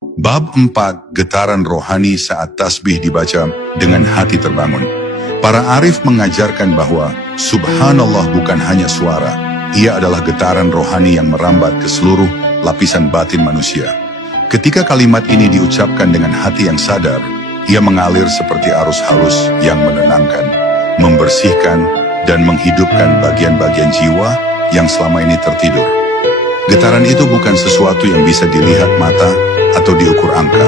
Bab 4, getaran rohani saat tasbih dibaca dengan hati terbangun. Para arif mengajarkan bahwa subhanallah bukan hanya suara, ia adalah getaran rohani yang merambat ke seluruh lapisan batin manusia. Ketika kalimat ini diucapkan dengan hati yang sadar, ia mengalir seperti arus halus yang menenangkan, membersihkan, dan menghidupkan bagian-bagian jiwa yang selama ini tertidur. Getaran itu bukan sesuatu yang bisa dilihat mata atau diukur angka,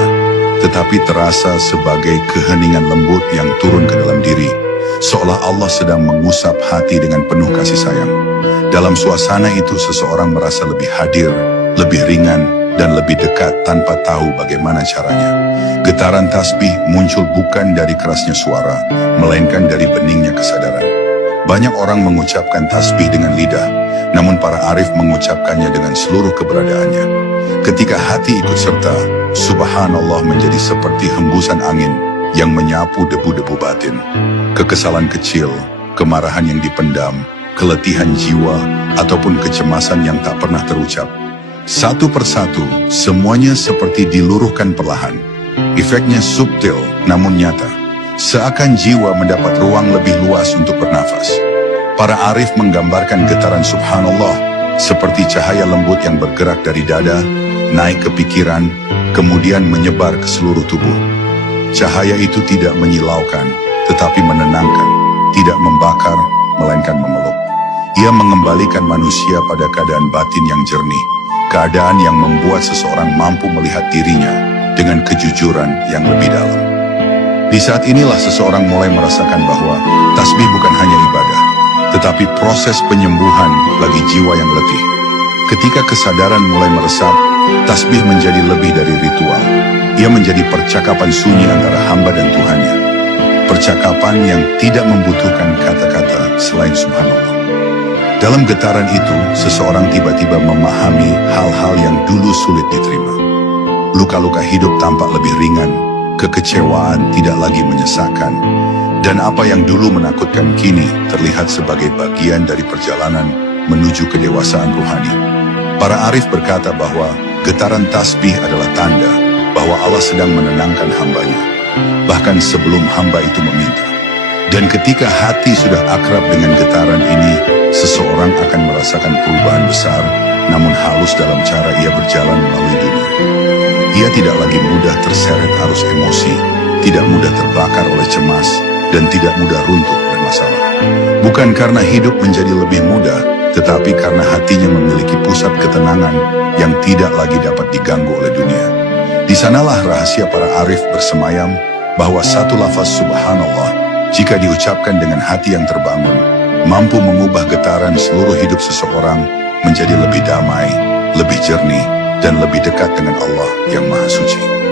tetapi terasa sebagai keheningan lembut yang turun ke dalam diri, seolah Allah sedang mengusap hati dengan penuh kasih sayang. Dalam suasana itu seseorang merasa lebih hadir, lebih ringan, dan lebih dekat tanpa tahu bagaimana caranya. Getaran tasbih muncul bukan dari kerasnya suara, melainkan dari beningnya kesadaran. Banyak orang mengucapkan tasbih dengan lidah, namun para arif mengucapkannya dengan seluruh keberadaannya. Ketika hati ikut serta, subhanallah menjadi seperti hembusan angin yang menyapu debu-debu batin. Kekesalan kecil, kemarahan yang dipendam, keletihan jiwa, ataupun kecemasan yang tak pernah terucap. Satu persatu, semuanya seperti diluruhkan perlahan. Efeknya subtil namun nyata. Seakan jiwa mendapat ruang lebih luas untuk bernafas. Para arif menggambarkan getaran subhanallah seperti cahaya lembut yang bergerak dari dada, naik ke pikiran, kemudian menyebar ke seluruh tubuh. Cahaya itu tidak menyilaukan, tetapi menenangkan, tidak membakar, melainkan memeluk. Ia mengembalikan manusia pada keadaan batin yang jernih, keadaan yang membuat seseorang mampu melihat dirinya dengan kejujuran yang lebih dalam. Di saat inilah seseorang mulai merasakan bahwa tasbih bukan hanya ibadah, tetapi proses penyembuhan bagi jiwa yang letih. Ketika kesadaran mulai meresap, tasbih menjadi lebih dari ritual. Ia menjadi percakapan sunyi antara hamba dan Tuhannya. Percakapan yang tidak membutuhkan kata-kata selain subhanallah. Dalam getaran itu, seseorang tiba-tiba memahami hal-hal yang dulu sulit diterima. Luka-luka hidup tampak lebih ringan, kekecewaan tidak lagi menyesakan, dan apa yang dulu menakutkan kini terlihat sebagai bagian dari perjalanan menuju kedewasaan rohani. Para arif berkata bahwa getaran tasbih adalah tanda bahwa Allah sedang menenangkan hambanya, bahkan sebelum hamba itu meminta. Dan ketika hati sudah akrab dengan getaran ini, seseorang akan merasakan perubahan besar, namun halus dalam cara ia berjalan melalui dunia. Ia tidak lagi mudah terseret arus emosi, tidak mudah terbakar oleh cemas, dan tidak mudah runtuh oleh masalah. Bukan karena hidup menjadi lebih mudah, tetapi karena hatinya memiliki pusat ketenangan yang tidak lagi dapat diganggu oleh dunia. Di sanalah rahasia para arif bersemayam bahwa satu lafaz subhanallah, jika diucapkan dengan hati yang terbangun, mampu mengubah getaran seluruh hidup seseorang menjadi lebih damai, lebih jernih, dan lebih dekat dengan Allah yang Maha Suci.